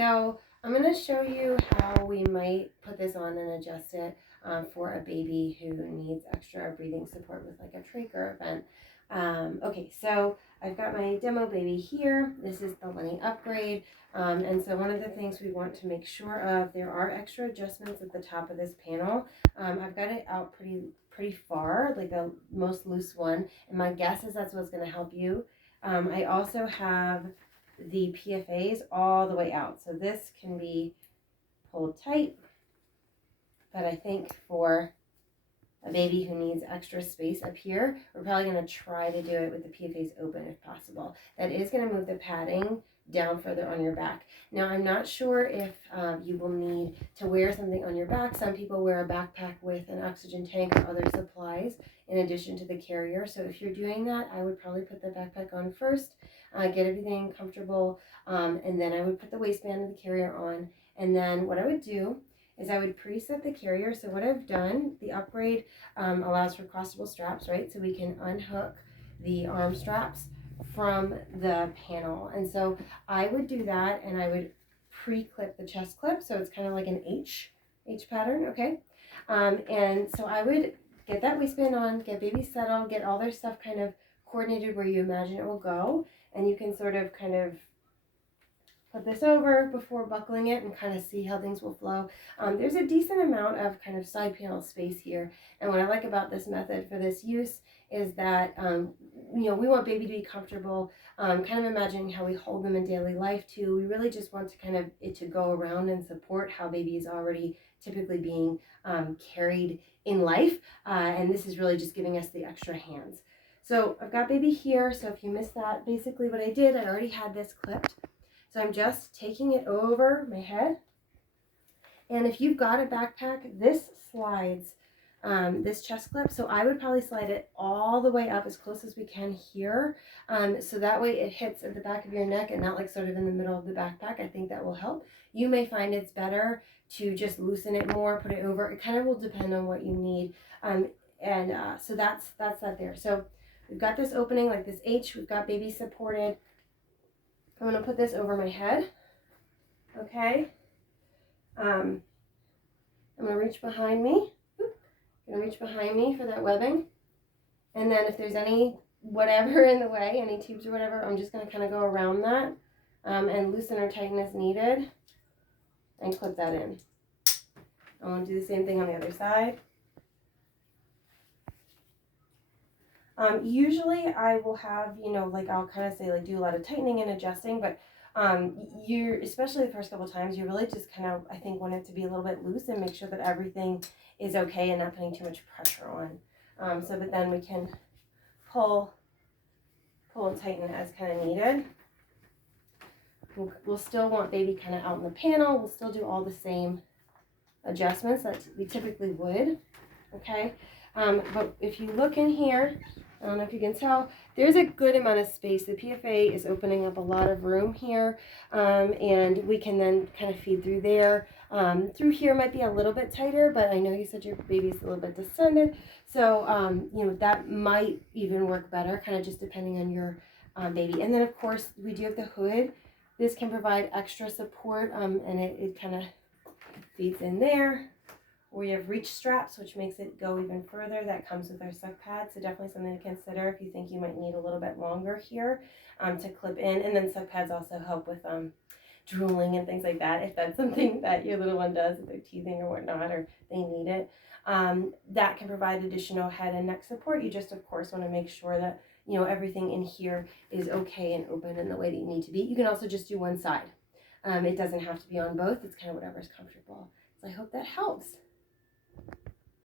so I'm going to show you how we might put this on and adjust it for a baby who needs extra breathing support with like a trach or a vent. Okay, so I've got my demo baby here. This is the Lenny Upgrade. And so one of the things we want to make sure of, there are extra adjustments at the top of this panel. I've got it out pretty far, like the most loose one. And my guess is that's what's going to help you. I also have the PFAs all the way out. So this can be pulled tight, but I think for a baby who needs extra space up here, we're probably going to try to do it with the PFAs open if possible. That is going to move the padding down further on your back. Now, I'm not sure if you will need to wear something on your back. Some people wear a backpack with an oxygen tank or other supplies in addition to the carrier. So if you're doing that, I would probably put the backpack on first, get everything comfortable, and then I would put the waistband of the carrier on. And then what I would do is I would preset the carrier. So what I've done, the Upgrade allows for crossable straps, right? So we can unhook the arm straps from the panel. And so I would do that, and I would pre-clip the chest clip. So it's kind of like an H pattern, okay? And so I would get that waistband on, get baby settled, get all their stuff kind of coordinated where you imagine it will go. And you can sort of kind of put this over before buckling it and kind of see how things will flow. There's a decent amount of kind of side panel space here. And what I like about this method for this use is that, we want baby to be comfortable, kind of imagining how we hold them in daily life too. We really just want to kind of it to go around and support how baby is already typically being carried in life. And this is really just giving us the extra hands. So I've got baby here. So if you missed that, basically what I did, I already had this clipped. So I'm just taking it over my head. And if you've got a backpack, this slides, this chest clip. So I would probably slide it all the way up as close as we can here. So that way it hits at the back of your neck and not like sort of in the middle of the backpack. I think that will help. You may find it's better to just loosen it more, put it over. It kind of will depend on what you need. So that's that there. So we've got this opening like this H. We've got baby supported. I'm going to put this over my head, okay? I'm going to reach behind me. I'm going to reach behind me for that webbing. And then if there's any whatever in the way, any tubes or whatever, I'm just going to kind of go around that and loosen or tighten as needed and clip that in. I want to do the same thing on the other side. Usually I will have, like I'll kind of say like do a lot of tightening and adjusting, but especially the first couple times, you really just kind of, I think, want it to be a little bit loose and make sure that everything is okay and not putting too much pressure on. But then we can pull and tighten as kind of needed. We'll still want baby kind of out in the panel. We'll still do all the same adjustments that we typically would, okay? But if you look in here, I don't know if you can tell, there's a good amount of space. The PFA is opening up a lot of room here, and we can then kind of feed through there. Through here might be a little bit tighter, but I know you said your baby's a little bit descended, so that might even work better, kind of just depending on your baby. And then of course we do have the hood. This can provide extra support, and it kind of feeds in there. We have reach straps, which makes it go even further. That comes with our suck pad, so definitely something to consider if you think you might need a little bit longer here to clip in. And then suck pads also help with drooling and things like that, if that's something that your little one does, if they're teething or whatnot, or they need it. That can provide additional head and neck support. You just, of course, want to make sure that everything in here is okay and open in the way that you need to be. You can also just do one side. It doesn't have to be on both. It's kind of whatever's comfortable. So I hope that helps.